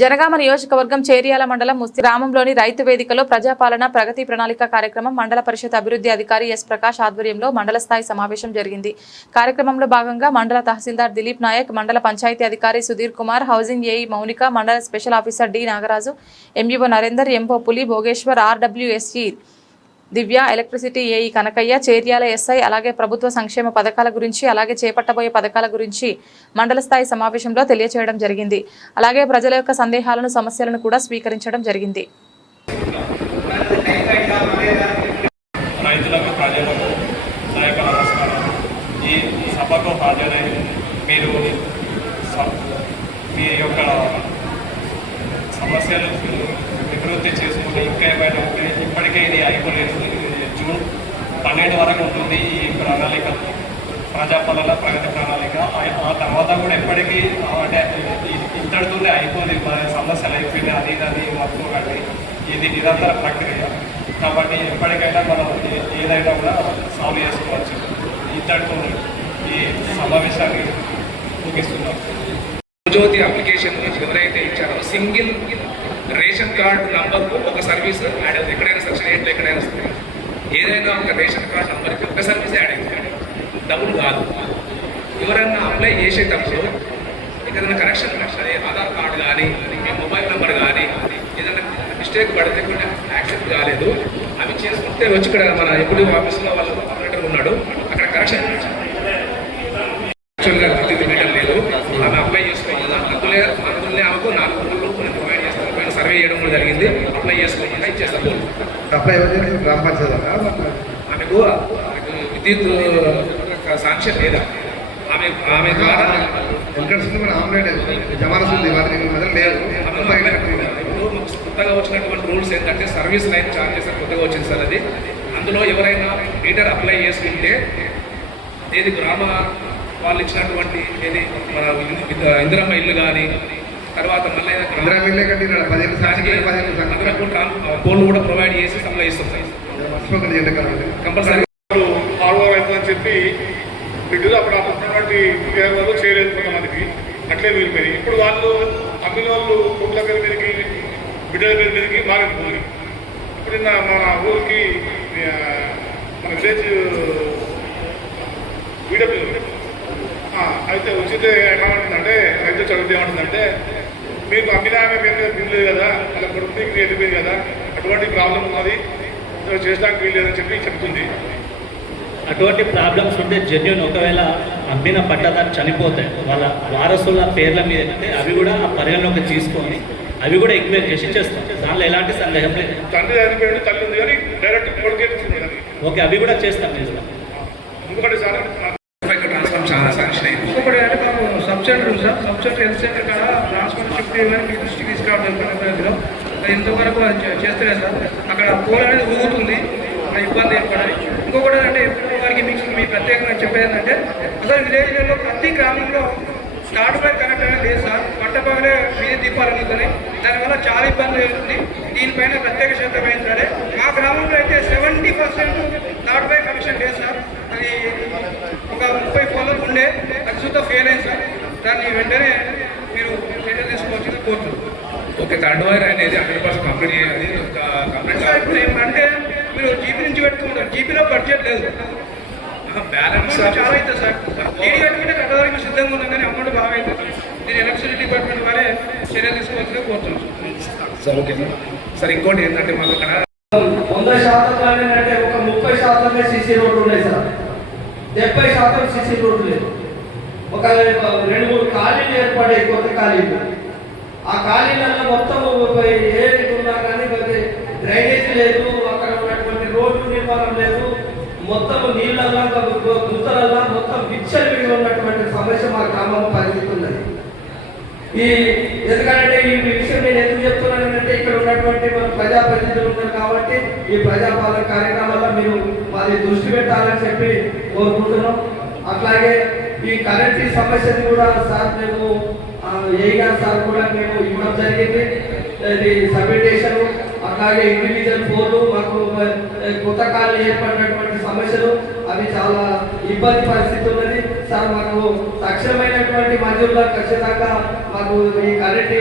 జనగామ నియోజకవర్గం చేర్యాల మండలం ముస్తి గ్రామంలోని రైతు వేదికలో ప్రజాపాలన ప్రగతి ప్రణాళిక కార్యక్రమం మండల పరిషత్ అభివృద్ధి అధికారి ఎస్ ప్రకాష్ ఆధ్వర్యంలో మండల స్థాయి సమావేశం జరిగింది. కార్యక్రమంలో భాగంగా మండల తహసీల్దార్ దిలీప్ నాయక్, మండల పంచాయతీ అధికారి సుధీర్ కుమార్, హౌసింగ్ ఏఈ మౌనిక, మండల special officer D Nagaraju, MEO Narender, MO Puli Bhogeshwar, RWSE Divya, electricity AE Kanakaiah, Cheriyal SI, అలాగే ప్రభుత్వ సంక్షేమ పథకాల గురించి, అలాగే చేపట్టబోయే పథకాల గురించి మండల స్థాయి సమావేశంలో తెలియజేయడం జరిగింది. అలాగే ప్రజల యొక్క సందేహాలను, సమస్యలను కూడా స్వీకరించడం జరిగింది. సమస్యలు నివృత్తి చేసుకుంటే ఇంకా ఏమైనా ఉంటే ఇప్పటికే ఇది అయిపోలేదు. జూన్ 12 వరకు ఉంటుంది ఈ ప్రణాళిక, ప్రజాపాలన ప్రగతి ప్రణాళిక. ఆ తర్వాత కూడా ఎప్పటికీ అంటే ఇంతటితోనే అయిపోయింది, సమస్యలు అయిపోయినాయి, అది దాన్ని మర్చిపోకండి. ఇది నిరంతర ప్రక్రియ కాబట్టి ఎప్పటికైనా మనం ఏదైనా కూడా సాల్వ్ చేసుకోవచ్చు. ఇంతటితో ఈ సమావేశాన్ని ముగిస్తున్నాం. జ్యోతి అప్లికేషన్ ఎవరైతే ఇచ్చారో సింగిల్ రేషన్ కార్డు నంబర్కు ఒక సర్వీస్ యాడ్ అవుతుంది. ఎక్కడైనా సెక్షన్ 8లో ఎక్కడైనా వస్తుంది. ఏదైనా ఒక రేషన్ కార్డు నంబర్కి ఒక సర్వీస్ యాడ్ అవుతుంది, డబుల్ కాదు. ఎవరైనా అప్లై చేసేటప్పుడు ఏదైనా కరెక్షన్, అదే ఆధార్ కార్డు కానీ మీ మొబైల్ నెంబర్ కానీ ఏదైనా మిస్టేక్ పడితే కొన్ని యాక్సెప్ట్ కాలేదు, అవి చేసుకుంటే వచ్చి ఇక్కడ మన ఎప్పుడు ఆఫీస్లో వాళ్ళు ఆపరేటర్ ఉన్నాడు, అక్కడ కరెక్షన్ యాక్చువల్గా 50 మీటర్ లేదు, ఆమె అప్లై చేసుకోవాలా. అందులో ఆమెకు 4 ఊళ్ళు కొన్ని ప్రొవైడ్ చేస్తారు. పైన సర్వే చేయడం కూడా జరిగింది. అప్లై చేసుకోకుండా ఇచ్చేస్తారు. అప్లై గ్రామ పంచాయతీ ఆమెకు విద్యుత్ సాంక్షన్ లేదా, ఆమె ద్వారా ఇప్పుడు కొత్తగా వచ్చినటువంటి రూల్స్ ఏంటంటే సర్వీస్ లైన్ చార్జెస్ కొత్తగా వచ్చింది సార్. అది అందులో ఎవరైనా మీటర్ అప్లై చేసుకుంటే ఏది గ్రామ వాళ్ళు ఇచ్చినటువంటి ఏది మన ఇందిరమ్మ ఇల్లు కానీ, తర్వాత మళ్ళీ ఫోన్లు కూడా ప్రొవైడ్ చేసి సప్లై ఇస్తాం సార్. కంపల్సరీ ఫార్వర్డ్ అవుతుందని చెప్పి బిడ్డలు అప్పుడు ఉన్నటువంటి వాళ్ళు చేయలేదు కొంతమందికి, అట్లే వెళ్ళిపోయి ఇప్పుడు వాళ్ళు అమ్మిన వాళ్ళు కోట్ల పేరు మీదకి బిడ్డల పేరు మీదకి మారిపోయింది. ఇప్పుడు మన ఊరికి మన విలేజ్ వీడబ్ల్యూ అయితే వచ్చితే ఏమంటుందంటే రైతు చదువుతూ ఏమంటుందంటే మీకు అమ్మిన పేరు వీల్లేదు కదా, అలా కొడుకు వెళ్ళిపోయింది కదా, అటువంటి ప్రాబ్లం ఉన్నది, చేసడానికి వీల్లేదని చెప్పి చెప్తుంది. అటువంటి ప్రాబ్లమ్స్ ఉంటే జెన్యున్, ఒకవేళ అమ్మిన పట్టదారు చనిపోతే వాళ్ళ వారసుల పేర్ల మీద అయితే అవి కూడా ఆ పరిగణలోకి తీసుకొని అవి కూడా ఎంక్వైరీ చేసి చేస్తాం. దానిలో ఎలాంటి సందేహం లేదు. తండ్రి చనిపోయాడు, తల్లి ఉంది కానీ డైరెక్ట్ కొడుకే ఓకే, అవి కూడా చేస్తాం. ఇంకొకటి సార్ ట్రాన్స్ఫర్ చాలా సాంక్షన్ అయింది. ఇంకొకటి అంటే మనం సబ్ సెంటర్ ఉంది sir, sub centre health centre కదా ట్రాన్స్ఫర్ షిఫ్ట్ చేయమని మీ దృష్టికి తీసుకురావడం ఇంతవరకు చేస్తలే సార్. అక్కడ పోల్ అనేది ఊగుతుంది, ఇబ్బంది ఏర్పడాలి. ఇంకొకటి అంటే వారికి మీకు మీ ప్రత్యేకంగా చెప్పేది ఏంటంటే అసలు విలేజ్లలో ప్రతి గ్రామంలో స్టార్ట్ బై కనెక్ట్ అనేది లేదు సార్. పట్టపగలే వీధి దీపాలు అందుతున్నాయి, దానివల్ల చాలా ఇబ్బంది జరుగుతుంది. దీనిపైన ప్రత్యేక శ్రద్ధ వహించాలి. మా గ్రామంలో అయితే 70% స్టార్ట్ బై కనెక్షన్ లేదు సార్. అది ఒక 30 ఫోన్లు ఉండే, అది సుద్ధ ఫెయిల్ అయింది సార్. దాన్ని వెంటనే మీరు చర్యలు తీసుకోవాల్సింది కోరుతున్నాం. ఓకే, థర్డ్ వైర్ అనేది 100% కంప్లీట్ చేయాలి. కంప్లీట్ సార్ ఇప్పుడు ఏమంటే మీరు జీపీ నుంచి పెట్టుకుంటారు, జీపీలో బడ్జెట్ లేదు, బ్యాలెన్స్ చాలా అవుతుంది సార్. ఏడి కట్టుకుంటే కట్టడానికి సిద్ధంగా ఉన్నాం కానీ అమౌంట్ బాగా అవుతుంది. నేను ఎలక్ట్రిసిటీ డిపార్ట్మెంట్ వారే చర్యలు తీసుకోవాల్సిందే కోరుతున్నాం సార్. ఓకే సార్, ఇంకోటి ఏంటంటే మాకు అక్కడ 100% ఏంటంటే ఒక 30% సీసీ రోడ్లు ఉన్నాయి సార్, 70% సీసీ రోడ్లు లేదు. ఒక 2-3 ఖాళీలు ఏర్పడాయి, కొత్త ఖాళీలు. ఆ ఖాళీలలో మొత్తం ఏది ఉన్నా కానీ డ్రైనేజ్ లేదు, అక్కడ ఉన్నటువంటి రోడ్డు నిర్మాణం లేదు, మొత్తం నీళ్ళల్లా గుంతలల్లా మొత్తం విచ్చలవిడిగా ఉన్నటువంటి సమస్య మా గ్రామం పరిస్థితి ఉన్నది. ఎందుకంటే ఈ విషయం నేను ఎందుకు చెప్తున్నానంటే ఇక్కడ ఉన్నటువంటి మన ప్రజాప్రతినిధులు ఉన్నారు కాబట్టి ఈ ప్రజాపాలన కార్యక్రమాల్లో మీరు మాది దృష్టి పెట్టాలని చెప్పి కోరుకుంటున్నాం. అట్లాగే ఈ కరెంట్ సమస్యని కూడా సార్ మేము ఏగా సార్ కూడా మేము ఇవ్వడం జరిగింది. ఇది సబ్మిటేషన్, అట్లాగే ఇండివిజువల్ ఫోన్లు, మాకు కొత్త కాలం ఏర్పడినటువంటి సమస్యలు అవి చాలా ఇబ్బంది పరిస్థితి ఉన్నది సార్. మాకు తక్షణమైనటువంటి మంజూరులో ఖచ్చితంగా మాకు ఈ కరెంట్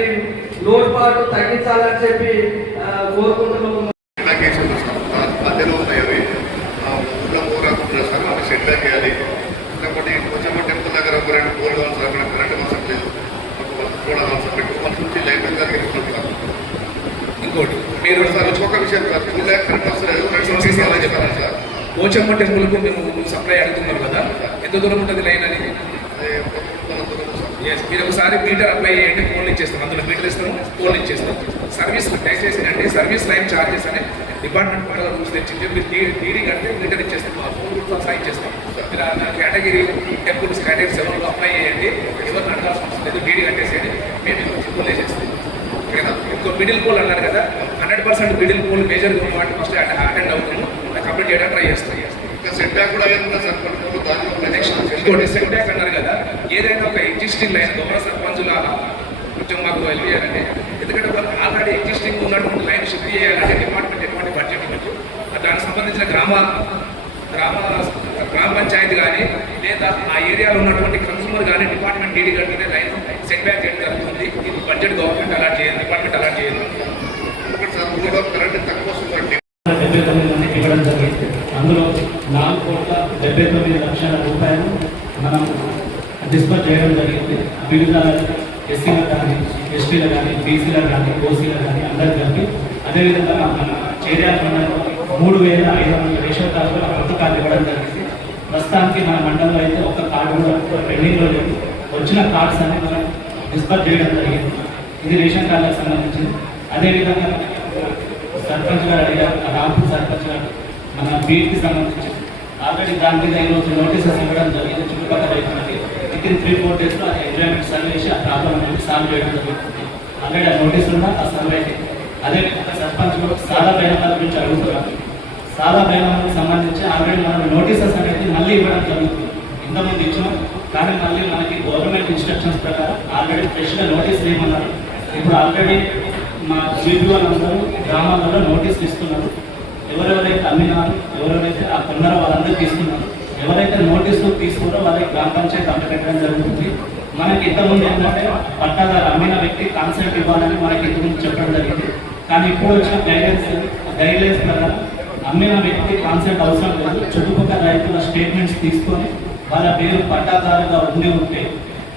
లోటుపాటు తగ్గించాలని చెప్పి కోరుకుంటున్నాము. మధ్యలో ఉన్నాయి అవి ఊళ్ళో పోరాకుంటున్నారు సార్, మాకు సెట్ బ్యాక్ చేయాలి. ఇంకొకటి కొంచెం టెంపుల్ దగ్గర ఒక 2 పోల్ కావాలి సార్, మనకు కరెంట్ అవసరం లేదు, కూడా అవసరం పెట్టు మన నుంచి లైట్ సార్. ఇంకోటి మీరు సార్ ఇంకొక విషయం సార్, 2 ల్యాక్ కరెంట్ వస్తలేదు, 2 సంవత్సరాలు చెప్పారు సార్. పోచమ్మ టెంపుల్కు మేము సప్లై అడుగుతున్నారు కదా, ఎంత దూరం ఉంటుంది లైన్ అని? మీరు ఒకసారి మీటర్ అప్లై చేయండి, ఫోన్ ఇచ్చేస్తాం, అందులో మీటర్ ఇస్తాము, ఫోన్ ఇచ్చేస్తాం. సర్వీస్ దయచేసి అంటే సర్వీస్ లైన్ ఛార్జెస్ అని డిపార్ట్మెంట్ పరంగా రూల్స్ తెచ్చింది. మీరు డీడీ కడితే మీటర్ ఇచ్చేస్తాం, ఆ ఫోన్ కూడా సైన్ చేస్తాం. మీరు కేటగిరీ టెంపుల్స్ కేటగిరీ 7లో అప్లై చేయండి, ఎవరిని అడగాల్సిన అవసరం లేదు, డీడీ కట్టేసేయండి, మేము ఫోన్ వేసేస్తాం. ఓకేనా? ఇంకో మిడిల్ పోల్ అన్నారు కదా, 100% మిడిల్ పోల్ మేజర్గా ఉన్న వాటి ఫస్ట్ అటెండ్ అవుతాము, కంప్లీట్ చేయడానికి ట్రై చేస్తాం. సెట్ బ్యాక్ కూడా అయ్యిందా సార్, ఇంకోటి సెట్ బ్యాక్ అన్నారు కదా, ఏదైనా ఒక ఎగ్జిస్టింగ్ లైన్ గౌరవ సర్పంచుల కొంచెం మాకు హెల్ప్ చేయాలంటే, ఎందుకంటే వాళ్ళు ఆల్రెడీ ఎగ్జిస్టింగ్ ఉన్నటువంటి లైన్ షిఫ్ట్ చేయాలంటే డిపార్ట్మెంట్ ఎటువంటి బడ్జెట్ ఉండదు. దానికి సంబంధించిన గ్రామ పంచాయతీ కానీ లేదా ఆ ఏరియాలో ఉన్నటువంటి కన్సూమర్ కానీ డిపార్ట్మెంట్ డీడీ కట్టిన లైన్ సెట్ బ్యాక్ చేయడం జరుగుతుంది. ఇది బడ్జెట్ గవర్నమెంట్ అలాట్ చేయాలి, డిపార్ట్మెంట్ అలాట్ చేయాలి. సార్ ఊళ్ళో కరెంట్ తక్కువ వస్తుందండి. 79 మందికి ఇవ్వడం జరిగింది. అందులో 4,79,00,000 రూపాయలు మనం డిస్పర్స్ చేయడం జరిగింది. వివిధ ఎస్సీలకు కానీ, ఎస్టీలకు కానీ, బీసీలకు కానీ, ఓసీలకు కానీ అందరికి కలిపి. అదేవిధంగా మన చేర్యాల మండలంలో 3,500 రేషన్ కార్డులు కొత్త కార్డు ఇవ్వడం జరిగింది. ప్రస్తుతానికి మన మండలంలో అయితే ఒక కార్డు కూడా పెండింగ్లో లేదు. వచ్చిన కార్డ్స్ అన్ని మనం డిస్పర్స్ చేయడం జరిగింది. ఇది రేషన్ కార్డులకు సంబంధించింది. అదేవిధంగా సర్పంచ్ గారు అడిగారు, రాంపూర్ సర్పంచ్ గారు మన బీట్కి సంబంధించి ఆల్రెడీ దాని మీద ఈరోజు నోటీసెస్ ఇవ్వడం జరిగింది. చుట్టుపక్కల రైతులకి వితిన్ 3-4 డేస్లో అది ఎంజాయ్మెంట్ సర్వే చేసి ఆ ప్రాబ్లం అనేది సాల్వ్ చేయడం జరుగుతుంది. ఆల్రెడీ ఆ నోటీస్ ఉన్నా ఆ సర్వే. అదేవిధంగా సర్పంచ్ సాదా బైనామాల గురించి అడుగుతున్నారు. సాదా బైనామాలకు సంబంధించి ఆల్రెడీ మనం నోటీసెస్ అనేది మళ్ళీ ఇవ్వడం జరుగుతుంది. ఇంతకుముందు ఇచ్చినాం, కానీ మళ్ళీ మనకి గవర్నమెంట్ ఇన్స్ట్రక్షన్స్ ప్రకారం ఆల్రెడీ ఫ్రెష్గా నోటీసులు ఇవ్వమన్నారు. ఇప్పుడు ఆల్రెడీ మా జీపీ వాళ్ళందరూ గ్రామాలలో నోటీసులు ఇస్తున్నారు. ఎవరెవరైతే అమ్మినారు, ఎవరెవరైతే ఆ కొన్నారో వాళ్ళందరూ తీసుకున్నారు. ఎవరైతే నోటీసులు తీసుకున్నారో వాళ్ళకి గ్రామ పంచాయతీ అప్పచెప్పడం జరుగుతుంది. మనకి ఇంతకుముందు ఏంటంటే పట్టాదారు అమ్మిన వ్యక్తి కాన్సెప్ట్ ఇవ్వాలని మనకి ఇంతకుముందు చెప్పడం జరిగింది. కానీ ఇప్పుడు వచ్చిన గైడ్లైన్స్ ప్రకారం అమ్మిన వ్యక్తి కాన్సెప్ట్ అవసరం లేదు. చుట్టుపక్కల రైతుల స్టేట్మెంట్స్ తీసుకొని వాళ్ళ పేరు పట్టాదారుగా ఉంటే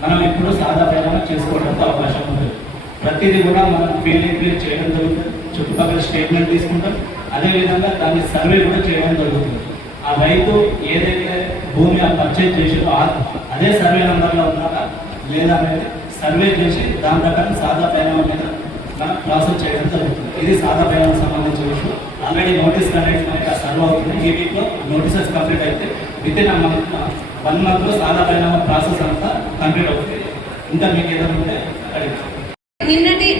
మనం ఇప్పుడు సాదా బైనామా చేసుకోవడానికి అవకాశం ఉంటుంది. ప్రతిదీ కూడా మనం ఫీల్డ్ చేయడం జరుగుతుంది. చుట్టుపక్కల స్టేట్మెంట్ తీసుకుంటాం. అదేవిధంగా దాన్ని సర్వే కూడా చేయడం జరుగుతుంది. ఆ రైతు ఏదైతే భూమి పర్చేజ్ చేసారో అదే సర్వే నెంబర్లో ఉన్నారా లేదా అనేది సర్వే చేసి దాని ప్రకారం సాదా బైనామా మీద మనం ప్రాసెస్ చేయడం జరుగుతుంది. ఇది సాదా బైనామాకు సంబంధించిన విషయం. ఆల్రెడీ నోటీస్ అనేది మనకి సర్వ్ అవుతుంది. ఈ వీక్లో నోటీసెస్ కంప్లీట్ అయితే వితిన్ 1 మంత్లో సాదా బైనామా ప్రాసెస్ అంతా కంప్లీట్ అవుతుంది. ఇంకా మీకు ఏదైనా ఉంటే అడిగి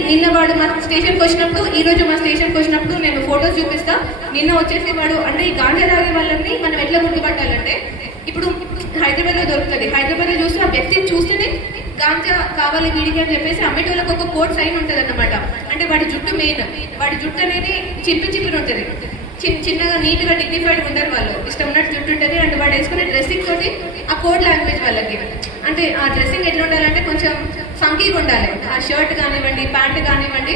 నిన్న వాడు మా స్టేషన్కి వచ్చినప్పుడు, ఈ రోజు మా స్టేషన్కి వచ్చినప్పుడు నేను ఫోటోస్ చూపిస్తా. నిన్న వచ్చేసి వాడు అంటే ఈ గాంజా తాగే వాళ్ళని మనం ఎట్లా గుర్తుపట్టాలంటే, ఇప్పుడు హైదరాబాద్లో దొరుకుతుంది. హైదరాబాద్లో చూస్తే ఆ వ్యక్తిని చూస్తేనే గాంజా కావాలి వీడికి అని చెప్పేసి అమ్మేటోళ్ళకి ఒక కోడ్ సైన్ ఉంటుంది అన్నమాట. అంటే వాడి జుట్టు మెయిన్, వాడి జుట్టు అనేది చిన్నగా ఉంటుంది, చిన్నగా నీట్గా డిగ్నిఫైడ్ ఉంటారు వాళ్ళు, ఇష్టం ఉన్నట్టు జుట్టు ఉంటుంది. అండ్ వాడు వేసుకునే డ్రెస్సింగ్ తోటి ఆ కోడ్ లాంగ్వేజ్ వాళ్ళకి, అంటే ఆ డ్రెస్సింగ్ ఎట్లా ఉండాలంటే కొంచెం ఫంకీగా ఉండాలి. ఆ షర్ట్ కానివ్వండి, ప్యాంట్ కానివ్వండి,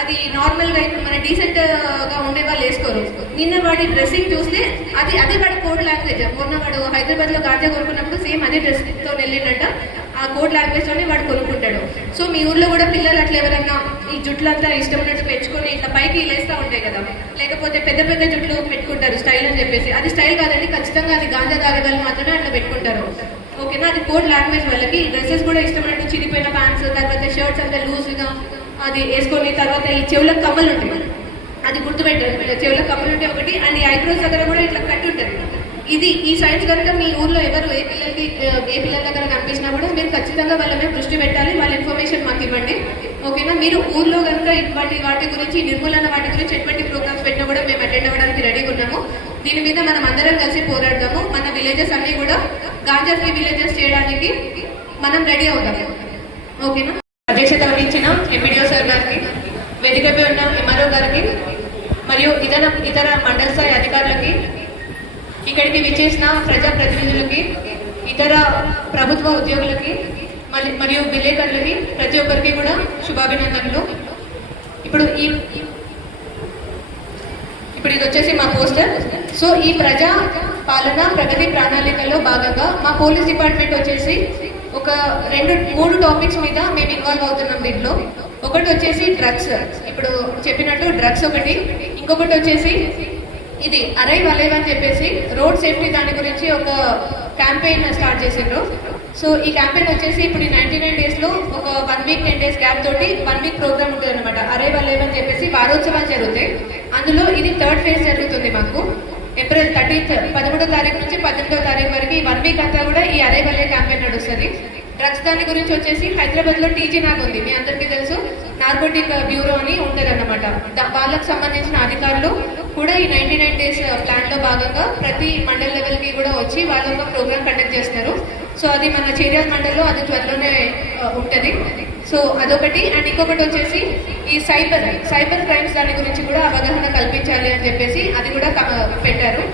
అది నార్మల్గా ఇప్పుడు మన డీసెంట్గా ఉండే వాళ్ళు వేసుకోరు. నిన్న వాడి డ్రెస్సింగ్ చూస్తే అదే వాడి కోడ్ లాంగ్వేజ్. మొన్న వాడు హైదరాబాద్లో గాంజా కొనుక్కున్నప్పుడు సేమ్ అదే డ్రెస్తో వెళ్ళిండట. ఆ కోడ్ లాంగ్వేజ్లోనే వాడు కొనుక్కుంటాడు. సో మీ ఊర్లో కూడా పిల్లలు అట్లా ఎవరన్నా ఈ జుట్లంతా ఇష్టం ఉన్నట్టు పెంచుకొని ఇట్లా పైకి లేస్తూ ఉంటాయి కదా, లేకపోతే పెద్ద పెద్ద జుట్లు పెట్టుకుంటారు స్టైల్ అని చెప్పేసి. అది స్టైల్ కాదండి, ఖచ్చితంగా అది గాంజా తాగే వాళ్ళు మాత్రమే అట్లా పెట్టుకుంటారు. ఓకేనా? అది కోడ్ లాంగ్వేజ్ వాళ్ళకి. డ్రెస్సెస్ కూడా ఇష్టమైనట్టు చిరిగిపోయిన ప్యాంట్స్, తర్వాత షర్ట్స్ అంతా లూజ్గా అది వేసుకొని, తర్వాత ఈ చెవులకు కమ్మలు ఉంటాయి, అది గుర్తుపెట్టారు. చెవులకు కమ్మలు ఉంటాయి ఒకటి, అండ్ ఈ ఐబ్రోస్ దగ్గర కూడా ఇట్లా కట్ ఉంటుంది. ఈ సైన్స్ కనుక మీ ఊర్లో ఎవరు ఏ పిల్లల దగ్గర కనిపించినా కూడా మీరు ఖచ్చితంగా వాళ్ళ మీద దృష్టి పెట్టాలి. వాళ్ళ ఇన్ఫర్మేషన్ మాకు ఇవ్వండి. ఓకేనా? మీరు ఊర్లో కనుక ఇటువంటి వాటి గురించి, నిర్మూలన వాటి గురించి ఎటువంటి ప్రోగ్రామ్స్ పెట్టినా కూడా మేము అటెండ్ అవ్వడానికి రెడీగా ఉన్నాము. దీని మీద మనం అందరం కలిసి పోరాడదాము. మన విలేజెస్ అన్ని కూడా గాంజా ఫ్రీ విలేజెస్ చేయడానికి మనం రెడీ అవుతాము. ఓకేనా? అధ్యక్షత వహించిన ఎంపీడీఓ సార్ గారికి, వేదికపై ఉన్న ఎంఆర్ఓ గారికి, మరియు ఇతర మండల స్థాయి అధికారులకి, ఇక్కడికి విచ్చేసిన ప్రజాప్రతినిధులకి, ఇతర ప్రభుత్వ ఉద్యోగులకి మరియు విలేకరులకి, ప్రతి ఒక్కరికి కూడా శుభాభినందనలు. ఇప్పుడు ఇది వచ్చేసి మా పోస్టర్. సో ఈ ప్రజా పాలన ప్రగతి ప్రణాళికలో భాగంగా మా పోలీస్ డిపార్ట్మెంట్ వచ్చేసి ఒక 2-3 టాపిక్స్ మీద మేము ఇన్వాల్వ్ అవుతున్నాం దీంట్లో. ఒకటి వచ్చేసి డ్రగ్స్, ఇప్పుడు చెప్పినట్టు డ్రగ్స్ ఒకటి. ఇంకొకటి వచ్చేసి ఇది అరైవ్ అని చెప్పేసి రోడ్ సేఫ్టీ దాని గురించి ఒక క్యాంపెయిన్ స్టార్ట్ చేసిండ్రు. సో ఈ క్యాంపెయిన్ వచ్చేసి ఇప్పుడు 99 డేస్లో ఒక 1 వీక్ 10 డేస్ గ్యాప్ తోటి 1 వీక్ ప్రోగ్రామ్ ఉంటుంది అనమాట. అరైవ్ అని చెప్పేసి వారోత్సవాలు జరుగుతాయి. అందులో ఇది 3rd ఫేజ్ జరుగుతుంది మాకు. ఏప్రిల్ 13th 13వ తారీఖు నుంచి 18వ తారీఖు వరకు ఈ 1 వీక్ అంతా కూడా ఈ అరైవ్ క్యాంపెయిన్ నడుస్తుంది. డ్రగ్స్ దాని గురించి వచ్చేసి హైదరాబాద్ లో టీజీ నాగ్ ఉంది, మీ అందరికీ తెలుసు. నార్కోటిక్ బ్యూరో అని ఉంటుంది అన్నమాట. వాళ్ళకు సంబంధించిన అధికారులు కూడా ఈ 99 డేస్ ప్లాన్ లో భాగంగా ప్రతి మండల లెవెల్ కి కూడా వచ్చి వాళ్ళు ఒక ప్రోగ్రామ్ కండక్ట్ చేస్తున్నారు. సో అది మన చేర్యాల మండల్లో అది త్వరలోనే ఉంటుంది. సో అదొకటి. అండ్ ఇంకొకటి వచ్చేసి ఈ సైబర్ క్రైమ్స్ దాని గురించి కూడా అవగాహన కల్పించాలి అని చెప్పేసి అది కూడా పెట్టారు.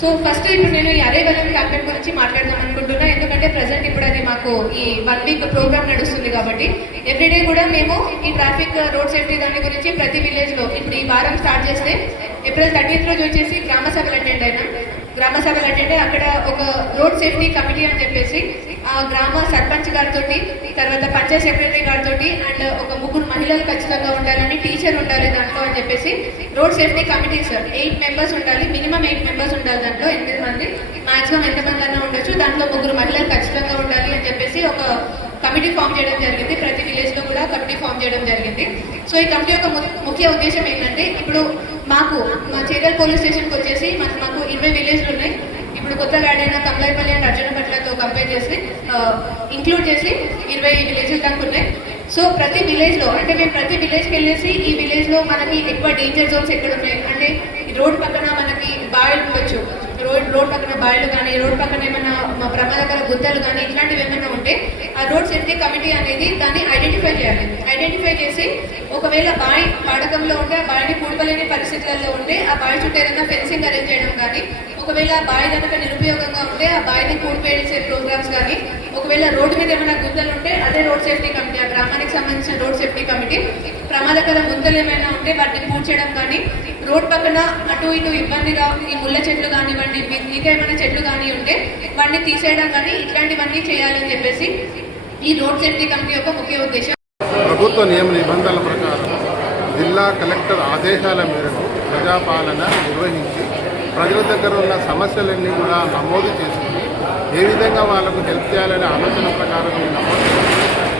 సో ఫస్ట్ ఇప్పుడు నేను ఈ అరైవ్ క్యాంపెయిన్ గురించి మాట్లాడదాం అనుకుంటున్నా. ఎందుకంటే ప్రజెంట్ ఇప్పుడు అది మాకు ఈ 1 వీక్ ప్రోగ్రామ్ నడుస్తుంది కాబట్టి ఎవ్రీడే కూడా మేము ఈ ట్రాఫిక్ రోడ్ సేఫ్టీ దాని గురించి ప్రతి విలేజ్ లో ఇప్పుడు ఈ వారం స్టార్ట్ చేస్తే ఏప్రిల్ 30th రోజు వచ్చేసి గ్రామ సభలు అటెండ్ అక్కడ ఒక రోడ్ సేఫ్టీ కమిటీ అని చెప్పేసి ఆ గ్రామ సర్పంచ్ గారితో, తర్వాత పంచాయత్ సెక్రటరీ గారితో అండ్ ఒక 3 మహిళలు ఖచ్చితంగా ఉండాలని, టీచర్ ఉండాలి దాంట్లో అని చెప్పేసి రోడ్ సేఫ్టీ కమిటీస్ 8 మెంబర్స్ ఉండాలి, మినిమం 8 మెంబర్స్ ఉండాలి. దాంట్లో 8 మంది, మాక్సిమం ఎంతమంది అన్నా ఉండొచ్చు. దాంట్లో 3 మహిళలు ఖచ్చితంగా ఉండాలి అని చెప్పేసి ఒక కమిటీ ఫామ్ చేయడం జరిగింది. ప్రతి విలేజ్ లో కూడా కమిటీ ఫామ్ చేయడం జరిగింది. సో ఈ కమిటీ యొక్క ముఖ్య ఉద్దేశం ఏంటంటే ఇప్పుడు మా చేర్యాల పోలీస్ స్టేషన్కి వచ్చేసి మాకు 20 విలేజ్లు ఉన్నాయి. ఇప్పుడు కొత్తగా యాడ్ అయిన కమలాయిపల్లి అండ్ అర్జునపట్లతో కంపేర్ చేసి ఇంక్లూడ్ చేసి 20 విలేజ్లు దాకా ఉన్నాయి. సో ప్రతి విలేజ్ లో అంటే మేము ప్రతి విలేజ్కి వెళ్ళేసి ఈ విలేజ్ లో మనకి ఎక్కువ డేంజర్ జోన్స్ ఎక్కడ ఉన్నాయి అంటే రోడ్ పక్కన మనకి బాయిలు ఉండొచ్చు, రోడ్ పక్కన బాయిలు కానీ, రోడ్ పక్కన ఏమైనా ప్రమాదకర గుంతలు కానీ ఇట్లాంటివి ఏమైనా ఉంటే ఆ రోడ్ సేఫ్టీ కమిటీ అనేది దాన్ని ఐడెంటిఫై చేయాలి. ఐడెంటిఫై చేసి ఒకవేళ బావి వాడకంలో ఉంటే ఆ బావిని పూడ్పలేని పరిస్థితులలో ఉంటే ఆ బావి చుట్టూ ఏదైనా ఫెన్సింగ్ అరేంజ్ చేయడం కానీ, ఒకవేళ ఆ బావి కనుక నిరుపయోగంగా ఉంటే ఆ బావిని పూడ్పేసే ప్రోగ్రామ్స్ కానీ, ఒకవేళ రోడ్డు మీద ఏమైనా గుంతలు ఉంటే అదే రోడ్ సేఫ్టీ కమిటీ, ఆ గ్రామానికి సంబంధించిన రోడ్ సేఫ్టీ కమిటీ ప్రమాదకర గుంతలు ఏమైనా ఉంటే వాటిని పూడ్చడం కానీ, రోడ్ పక్కన అటు ఇటు ఇబ్బందిగా ఈ ముళ్ళ చెట్లు కానివ్వండి, ఇంకా ఏమైనా చెట్లు కానీ ఉంటే వాటిని తీసేయడం కానీ ఇట్లాంటివన్నీ చేయాలని చెప్పేసి ఈ రోడ్ సేఫ్టీ కమిటీ యొక్క ముఖ్య ఉద్దేశం. ప్రభుత్వ నియమ నిబంధనల ప్రకారం జిల్లా కలెక్టర్ ఆదేశాల మేరకు ప్రజాపాలన నిర్వహించి ప్రజల దగ్గర ఉన్న సమస్యలన్నీ కూడా నమోదు చేసుకుని ఏ విధంగా వాళ్ళకు హెల్ప్ చేయాలనే ఆలోచన ప్రకారం మేము నమోదు చేసి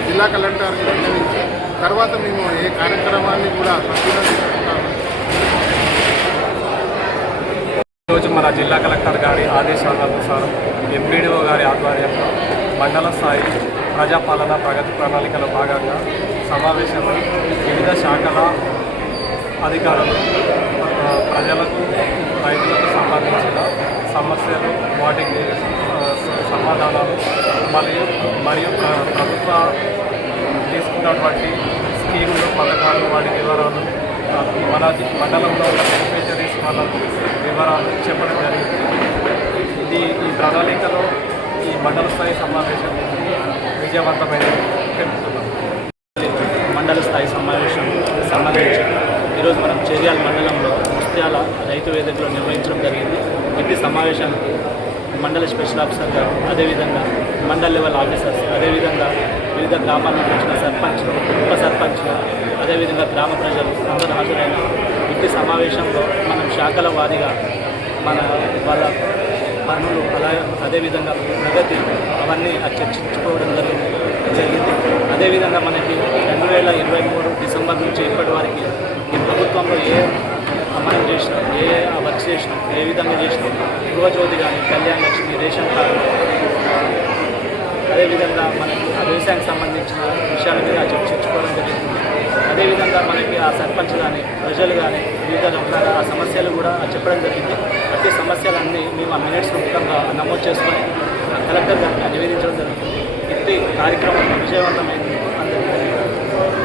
జిల్లా కలెక్టర్కి విన్నవించి తర్వాత మేము ఏ కార్యక్రమాన్ని కూడా ఈరోజు మన జిల్లా కలెక్టర్ గారి ఆదేశాల అనుసారం ఎంపీడీఓ గారి ఆధ్వర్యంలో మండల స్థాయి ప్రజాపాలన ప్రగతి ప్రణాళికలో భాగంగా సమావేశంలో వివిధ శాఖల అధికారులు ప్రజలకు రైతులకు సంబంధించిన సమస్యలు, వాటికి సమాధానాలు మరియు ప్రభుత్వ తీసుకున్నటువంటి స్కీములు, పథకాలు, వాటి వివరాలు, మన మండలంలో ఉన్న బెనిఫిషరీస్ వాళ్ళ వివరాలు చెప్పడం జరిగింది. ఈ ప్రణాళికలో ఈ మండల స్థాయి సమావేశం విజయవంతమైన మండల స్థాయి సమావేశం సంబంధించి ఈరోజు మనం చేర్యాల మండలంలో ముస్త్యాల రైతు వేదికలో నిర్వహించడం జరిగింది. ఇట్టి సమావేశానికి మండల స్పెషల్ ఆఫీసర్ గారు, అదేవిధంగా మండల్ లెవెల్ ఆఫీసర్స్, అదేవిధంగా వివిధ గ్రామాల నుంచి వచ్చిన సర్పంచ్లు, ఉప సర్పంచ్లు, అదేవిధంగా గ్రామ ప్రజలు అందరూ హాజరైన ఇట్టి సమావేశంలో మనం శాఖల వారీగా వాళ్ళ పనులు అదేవిధంగా ప్రగతి అవన్నీ చర్చించుకోవడం జరిగింది. అదేవిధంగా మనకి 2023 డిసెంబర్ నుంచి ఇప్పటి వరకు ఈ ప్రభుత్వంలో ఏ అమలు చేసినా, ఏ వర్క్ చేసినా, ఏ విధంగా చేసినా, గృహజ్యోతి కానీ, కళ్యాణ లక్ష్మి, రేషన్ కార్డు, అదేవిధంగా మనకి వ్యవసాయానికి సంబంధించిన విషయాల మీద చర్చించుకోవడం జరిగింది. అదేవిధంగా మనకి ఆ సర్పంచ్ కానీ, ప్రజలు కానీ వివిధ రకాల ఆ సమస్యలు కూడా చెప్పడం జరిగింది. ప్రతి సమస్యలన్నీ మేము ఆ మినిట్స్ ముఖ్యంగా నమోదు చేసుకొని కలెక్టర్ గారికి నివేదించడం జరుగుతుంది. ఇట్టి కార్యక్రమం విజయవంతమైంది.